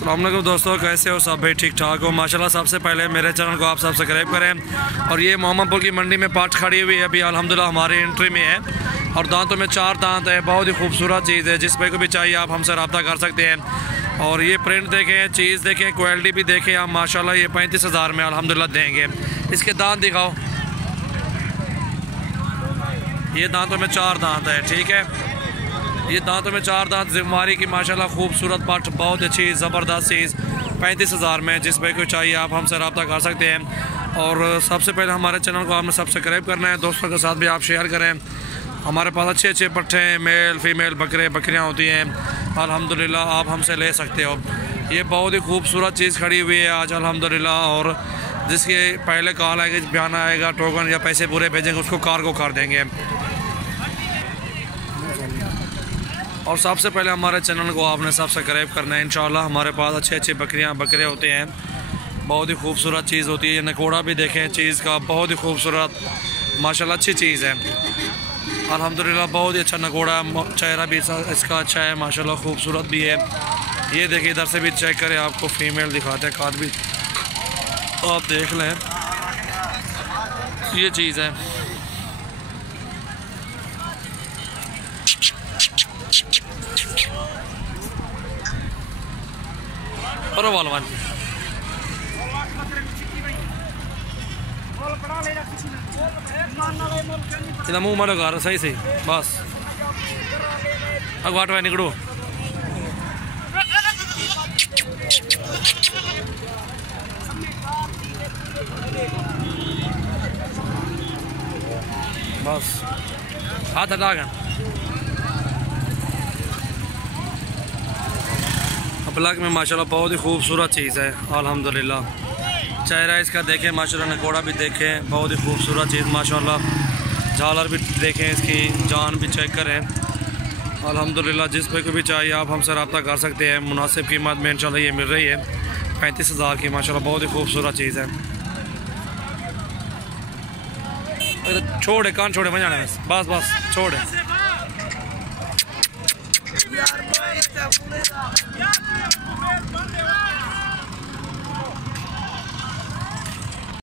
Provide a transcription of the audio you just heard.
अस्सलाम वालेकुम दोस्तों, कैसे हो सब भाई? ठीक ठाक हो माशाल्लाह। सबसे पहले मेरे चैनल को आप सब्सक्राइब करें। और ये मोहम्मदपुर की मंडी में पाठ खड़ी हुई है अभी अल्हम्दुलिल्लाह हमारी एंट्री में है। और दांतों में 4 दांत है, बहुत ही खूबसूरत चीज़ है। जिस पे को भी चाहिए आप हमसे रब्ता कर सकते हैं। और ये प्रिंट देखें, चीज़ देखें, क्वालिटी भी देखें आप माशाल्लाह। ये 35,000 में अल्हम्दुलिल्लाह देंगे। इसके दांत दिखाओ, ये दांतों में 4 दांत है, ठीक है। ये दांतों में 4 दांत जिम्मेवारी की माशाल्लाह खूबसूरत पट, बहुत अच्छी ज़बरदस्त चीज़ 35,000 में। जिस पे कोई चाहिए आप हमसे रब्ता कर सकते हैं। और सबसे पहले हमारे चैनल को आपने सब्सक्राइब करना है, दोस्तों के साथ भी आप शेयर करें। हमारे पास अच्छे अच्छे पट्ठे हैं, मेल फीमेल बकरियाँ होती हैं अल्हम्दुलिल्लाह, आप हमसे ले सकते हो। ये बहुत ही खूबसूरत चीज़ खड़ी हुई है आज अल्हम्दुलिल्लाह। और जिसके पहले कॉल आएगा, बयान आएगा, टोकन या पैसे पूरे भेजेंगे, उसको कार को कर देंगे। और सबसे पहले हमारे चैनल को आपने सब्सक्राइब करना है। इंशाल्लाह हमारे पास अच्छे अच्छे बकरे होते हैं, बहुत ही खूबसूरत चीज़ होती है। ये नकोड़ा भी देखें चीज़ का, बहुत ही खूबसूरत माशाल्लाह अच्छी चीज़ है अल्हम्दुलिल्लाह। बहुत ही अच्छा नकोड़ा, चेहरा भी इसका अच्छा है माशाल्लाह, खूबसूरत भी है। ये देखिए इधर से भी चेक करें, आपको फीमेल दिखाते हैं, काद भी आप देख लें। ये चीज़ है, वालवान मुँह मारो घर सही सही बस अगवाट हुआ निकड़ो। बस हाथ हटा गया। ब्लैक में माशाल्लाह बहुत ही खूबसूरत चीज़ है अल्हम्दुलिल्लाह। चेहरा इसका देखें माशाल्लाह, नकोड़ा भी देखें, बहुत ही खूबसूरत चीज़ माशाल्लाह। झालर भी देखें, इसकी जान भी चेक करें अल्हम्दुलिल्लाह। जिस पे को भी चाहिए आप हमसे रब्ता कर सकते हैं। मुनासिब कीमत में इंशाल्लाह ये मिल रही है 35,000 की माशाल्लाह, बहुत ही खूबसूरत चीज़ है। छोड़े कान छोड़े मजा आने बस बस छोड़े। यार